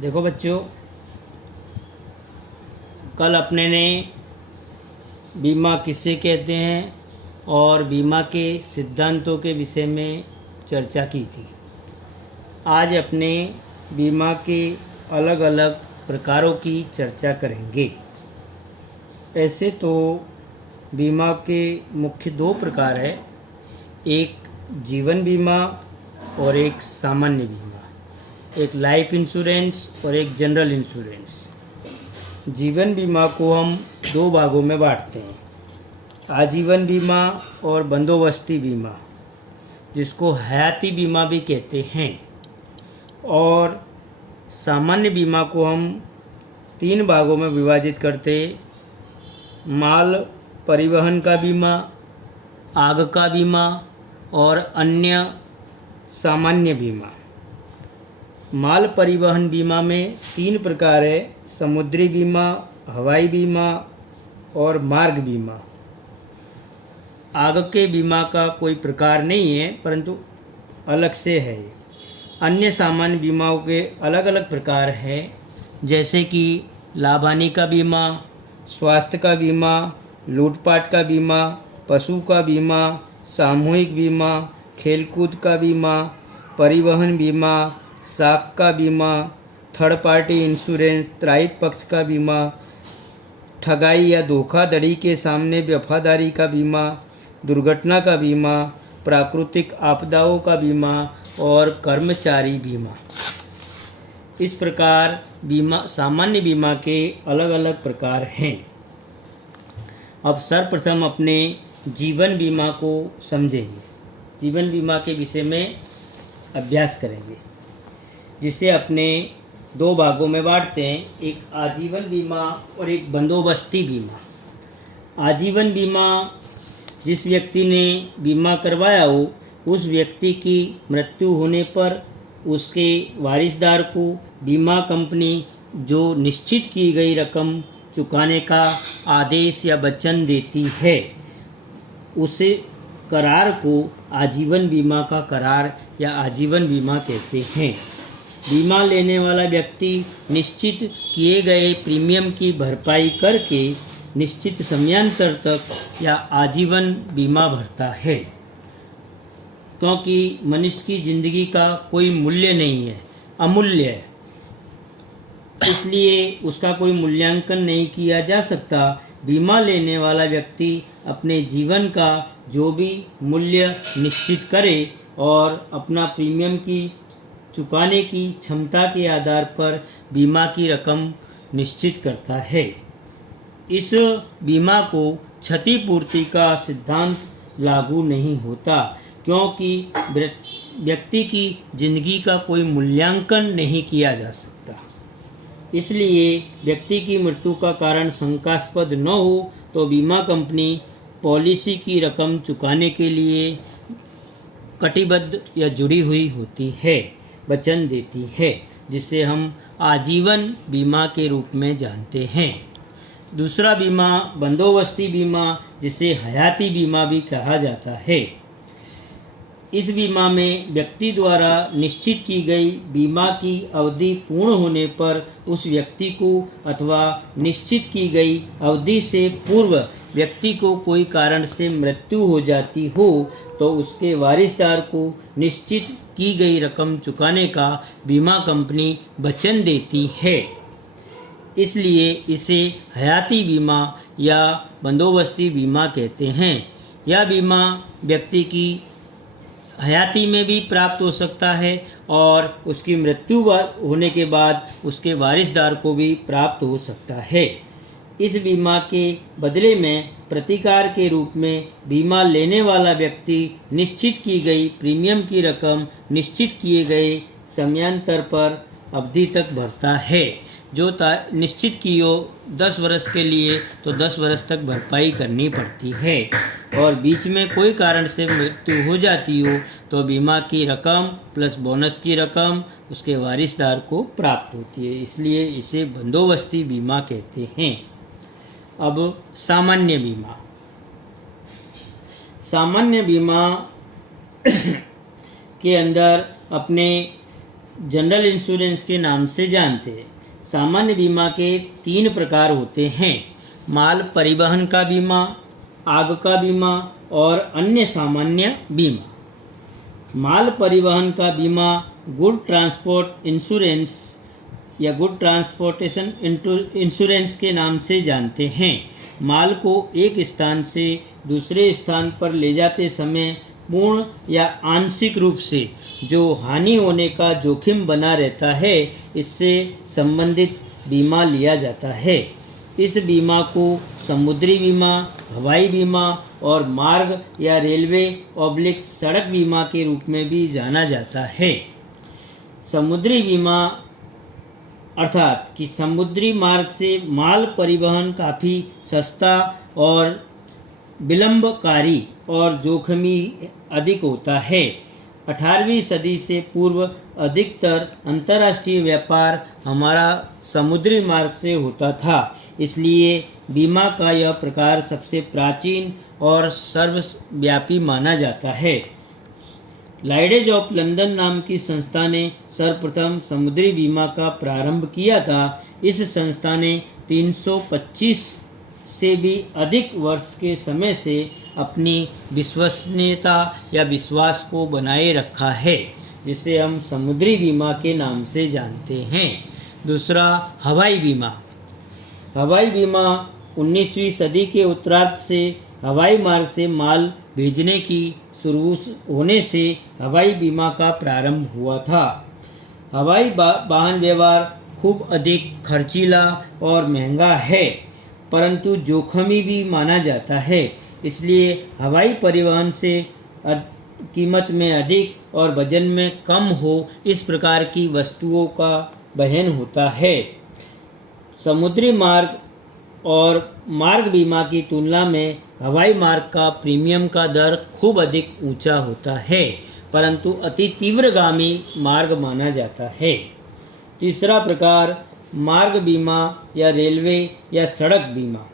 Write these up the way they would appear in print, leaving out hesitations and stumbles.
देखो बच्चों, कल अपने ने बीमा किसे कहते हैं और बीमा के सिद्धांतों के विषय में चर्चा की थी। आज अपने बीमा के अलग अलग प्रकारों की चर्चा करेंगे। ऐसे तो बीमा के मुख्य दो प्रकार है, एक जीवन बीमा और एक सामान्य बीमा, एक लाइफ इंश्योरेंस और एक जनरल इंश्योरेंस। जीवन बीमा को हम दो भागों में बांटते हैं, आजीवन बीमा और बंदोबस्ती बीमा, जिसको हयाती बीमा भी कहते हैं। और सामान्य बीमा को हम तीन भागों में विभाजित करते, माल परिवहन का बीमा, आग का बीमा और अन्य सामान्य बीमा। माल परिवहन बीमा में तीन प्रकार है, समुद्री बीमा, हवाई बीमा और मार्ग बीमा। आग के बीमा का कोई प्रकार नहीं है, परंतु अलग से है। अन्य सामान्य बीमाओं के अलग अलग प्रकार हैं, जैसे कि लाभ हानि का बीमा, स्वास्थ्य का बीमा, लूटपाट का बीमा, पशु का बीमा, सामूहिक बीमा, खेलकूद का बीमा, परिवहन बीमा, साख का बीमा, थर्ड पार्टी इंश्योरेंस, त्रायित पक्ष का बीमा, ठगाई या धोखाधड़ी के सामने वफादारी का बीमा, दुर्घटना का बीमा, प्राकृतिक आपदाओं का बीमा और कर्मचारी बीमा। इस प्रकार बीमा सामान्य बीमा के अलग अलग प्रकार हैं। अब सर्वप्रथम अपने जीवन बीमा को समझेंगे, जीवन बीमा के विषय में अभ्यास करेंगे, जिसे अपने दो भागों में बांटते हैं, एक आजीवन बीमा और एक बंदोबस्ती बीमा। आजीवन बीमा जिस व्यक्ति ने बीमा करवाया हो, उस व्यक्ति की मृत्यु होने पर उसके वारिसदार को बीमा कंपनी जो निश्चित की गई रकम चुकाने का आदेश या वचन देती है, उसे करार को आजीवन बीमा का करार या आजीवन बीमा कहते हैं। बीमा लेने वाला व्यक्ति निश्चित किए गए प्रीमियम की भरपाई करके निश्चित समयांतर तक या आजीवन बीमा भरता है, क्योंकि मनुष्य की जिंदगी का कोई मूल्य नहीं है, अमूल्य है, इसलिए उसका कोई मूल्यांकन नहीं किया जा सकता। बीमा लेने वाला व्यक्ति अपने जीवन का जो भी मूल्य निश्चित करे और अपना प्रीमियम की चुकाने की क्षमता के आधार पर बीमा की रकम निश्चित करता है। इस बीमा को क्षतिपूर्ति का सिद्धांत लागू नहीं होता, क्योंकि व्यक्ति की जिंदगी का कोई मूल्यांकन नहीं किया जा सकता। इसलिए व्यक्ति की मृत्यु का कारण शंकास्पद न हो तो बीमा कंपनी पॉलिसी की रकम चुकाने के लिए कटिबद्ध या जुड़ी हुई होती है, वचन देती है, जिसे हम आजीवन बीमा के रूप में जानते हैं। दूसरा बीमा बंदोबस्ती बीमा, जिसे हयाती बीमा भी कहा जाता है। इस बीमा में व्यक्ति द्वारा निश्चित की गई बीमा की अवधि पूर्ण होने पर उस व्यक्ति को अथवा निश्चित की गई अवधि से पूर्व व्यक्ति को कोई कारण से मृत्यु हो जाती हो तो उसके वारिसदार को निश्चित की गई रकम चुकाने का बीमा कंपनी वचन देती है। इसलिए इसे हयाती बीमा या बंदोबस्ती बीमा कहते हैं। यह बीमा व्यक्ति की हयाती में भी प्राप्त हो सकता है और उसकी मृत्यु होने के बाद उसके वारिसदार को भी प्राप्त हो सकता है। इस बीमा के बदले में प्रतिकार के रूप में बीमा लेने वाला व्यक्ति निश्चित की गई प्रीमियम की रकम निश्चित किए गए समयांतर पर अवधि तक भरता है। जो निश्चित की हो 10 वर्ष के लिए तो 10 वर्ष तक भरपाई करनी पड़ती है, और बीच में कोई कारण से मृत्यु हो जाती हो तो बीमा की रकम प्लस बोनस की रकम उसके वारिसदार को प्राप्त होती है। इसलिए इसे बंदोबस्ती बीमा कहते हैं। अब सामान्य बीमा। सामान्य बीमा के अंदर अपने जनरल इंश्योरेंस के नाम से जानते हैं। सामान्य बीमा के 3 प्रकार होते हैं: माल परिवहन का बीमा, आग का बीमा और अन्य सामान्य बीमा। माल परिवहन का बीमा गुड ट्रांसपोर्ट इंश्योरेंस या गुड ट्रांसपोर्टेशन इंश्योरेंस के नाम से जानते हैं। माल को एक स्थान से दूसरे स्थान पर ले जाते समय पूर्ण या आंशिक रूप से जो हानि होने का जोखिम बना रहता है, इससे संबंधित बीमा लिया जाता है। इस बीमा को समुद्री बीमा, हवाई बीमा और मार्ग या रेलवे / सड़क बीमा के रूप में भी जाना जाता है। समुद्री बीमा अर्थात कि समुद्री मार्ग से माल परिवहन काफ़ी सस्ता और विलंबकारी और जोखिमी अधिक होता है। 18वीं सदी से पूर्व अधिकतर अंतर्राष्ट्रीय व्यापार हमारा समुद्री मार्ग से होता था, इसलिए बीमा का यह प्रकार सबसे प्राचीन और सर्वव्यापी माना जाता है। लाइडेज ऑफ लंदन नाम की संस्था ने सर्वप्रथम समुद्री बीमा का प्रारंभ किया था। इस संस्था ने 325 से भी अधिक वर्ष के समय से अपनी विश्वसनीयता या विश्वास को बनाए रखा है, जिसे हम समुद्री बीमा के नाम से जानते हैं। दूसरा, हवाई बीमा। हवाई बीमा 19वीं सदी के उत्तरार्ध से हवाई मार्ग से माल भेजने की शुरू होने से हवाई बीमा का प्रारंभ हुआ था। हवाई वाहन व्यवहार खूब अधिक खर्चीला और महंगा है, परंतु जोखिमी भी माना जाता है, इसलिए हवाई परिवहन से कीमत में अधिक और वजन में कम हो इस प्रकार की वस्तुओं का वहन होता है। समुद्री मार्ग और मार्ग बीमा की तुलना में हवाई मार्ग का प्रीमियम का दर खूब अधिक ऊंचा होता है, परंतु अति तीव्रगामी मार्ग माना जाता है। तीसरा प्रकार, मार्ग बीमा या रेलवे या सड़क बीमा।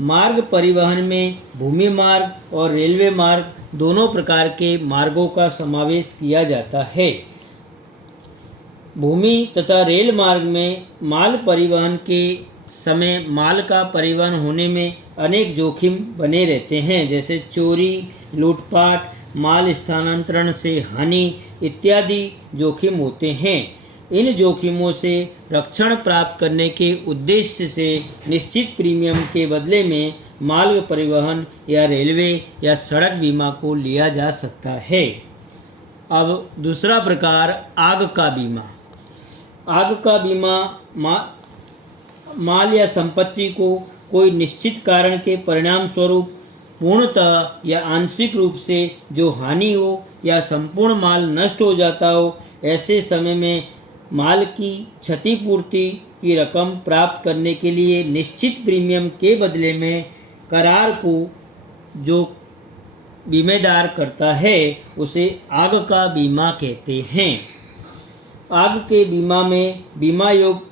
मार्ग परिवहन में भूमि मार्ग और रेलवे मार्ग दोनों प्रकार के मार्गों का समावेश किया जाता है। भूमि तथा रेल मार्ग में माल परिवहन के समय माल का परिवहन होने में अनेक जोखिम बने रहते हैं, जैसे चोरी, लूटपाट, माल स्थानांतरण से हानि इत्यादि जोखिम होते हैं। इन जोखिमों से रक्षण प्राप्त करने के उद्देश्य से निश्चित प्रीमियम के बदले में मार्ग परिवहन या रेलवे या सड़क बीमा को लिया जा सकता है। अब दूसरा प्रकार, आग का बीमा। आग का बीमा माल या संपत्ति को कोई निश्चित कारण के परिणाम स्वरूप पूर्णतः या आंशिक रूप से जो हानि हो या संपूर्ण माल नष्ट हो जाता हो, ऐसे समय में माल की क्षतिपूर्ति की रकम प्राप्त करने के लिए निश्चित प्रीमियम के बदले में करार को जो बीमेदार करता है, उसे आग का बीमा कहते हैं। आग के बीमा में बीमा योग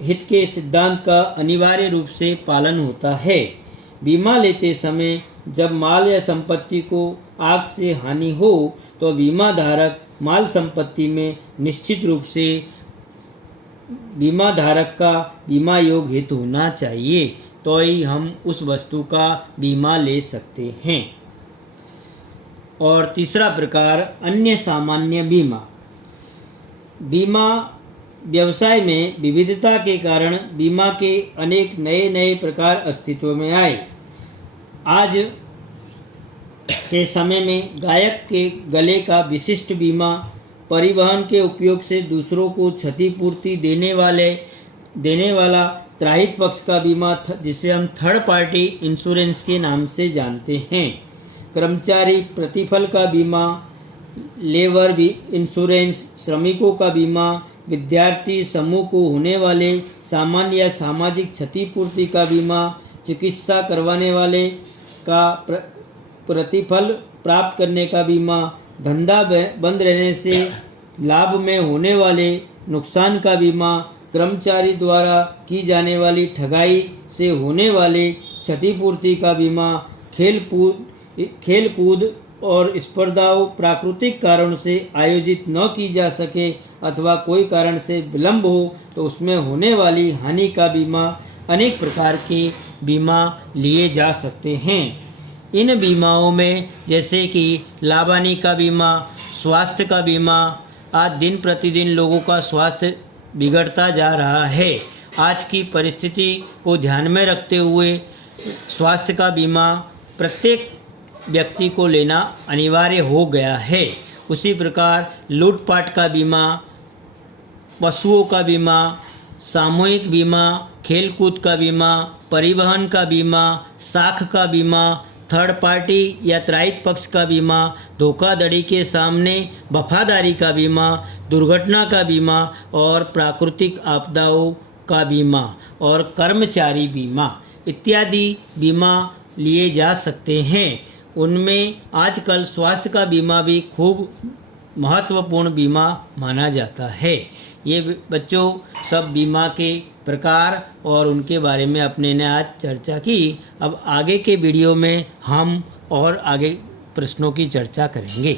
हित के सिद्धांत का अनिवार्य रूप से पालन होता है। बीमा लेते समय जब माल या संपत्ति को आग से हानि हो, तो बीमा धारक माल संपत्ति में निश्चित रूप से बीमा धारक का बीमा योग हित होना चाहिए, तो ही हम उस वस्तु का बीमा ले सकते हैं। और तीसरा प्रकार, अन्य सामान्य बीमा। बीमा व्यवसाय में विविधता के कारण बीमा के अनेक नए नए प्रकार अस्तित्व में आए। आज के समय में गायक के गले का विशिष्ट बीमा, परिवहन के उपयोग से दूसरों को क्षतिपूर्ति देने वाला त्राहित पक्ष का बीमा, जिसे हम थर्ड पार्टी इंश्योरेंस के नाम से जानते हैं, कर्मचारी प्रतिफल का बीमा, लेबर इंश्योरेंस, श्रमिकों का बीमा, विद्यार्थी समूह को होने वाले सामान्य या सामाजिक क्षतिपूर्ति का बीमा, चिकित्सा करवाने वाले का प्रतिफल प्राप्त करने का बीमा, धंधा बंद रहने से लाभ में होने वाले नुकसान का बीमा, कर्मचारी द्वारा की जाने वाली ठगाई से होने वाले क्षतिपूर्ति का बीमा, खेल कूद और स्पर्धाओं प्राकृतिक कारणों से आयोजित न की जा सके अथवा कोई कारण से विलंब हो तो उसमें होने वाली हानि का बीमा अनेक प्रकार के बीमा लिए जा सकते हैं। इन बीमाओं में जैसे कि लाभ हानि का बीमा, स्वास्थ्य का बीमा, आज दिन प्रतिदिन लोगों का स्वास्थ्य बिगड़ता जा रहा है। आज की परिस्थिति को ध्यान में रखते हुए स्वास्थ्य का बीमा प्रत्येक व्यक्ति को लेना अनिवार्य हो गया है। उसी प्रकार लूटपाट का बीमा, पशुओं का बीमा, सामूहिक बीमा, खेलकूद का बीमा, परिवहन का बीमा, साख का बीमा, थर्ड पार्टी या त्रायित पक्ष का बीमा, धोखाधड़ी के सामने वफादारी का बीमा, दुर्घटना का बीमा और प्राकृतिक आपदाओं का बीमा और कर्मचारी बीमा इत्यादि बीमा लिए जा सकते हैं। उनमें आजकल स्वास्थ्य का बीमा भी खूब महत्वपूर्ण बीमा माना जाता है। ये बच्चों सब बीमा के प्रकार और उनके बारे में अपने ने आज चर्चा की। अब आगे के वीडियो में हम और आगे प्रश्नों की चर्चा करेंगे।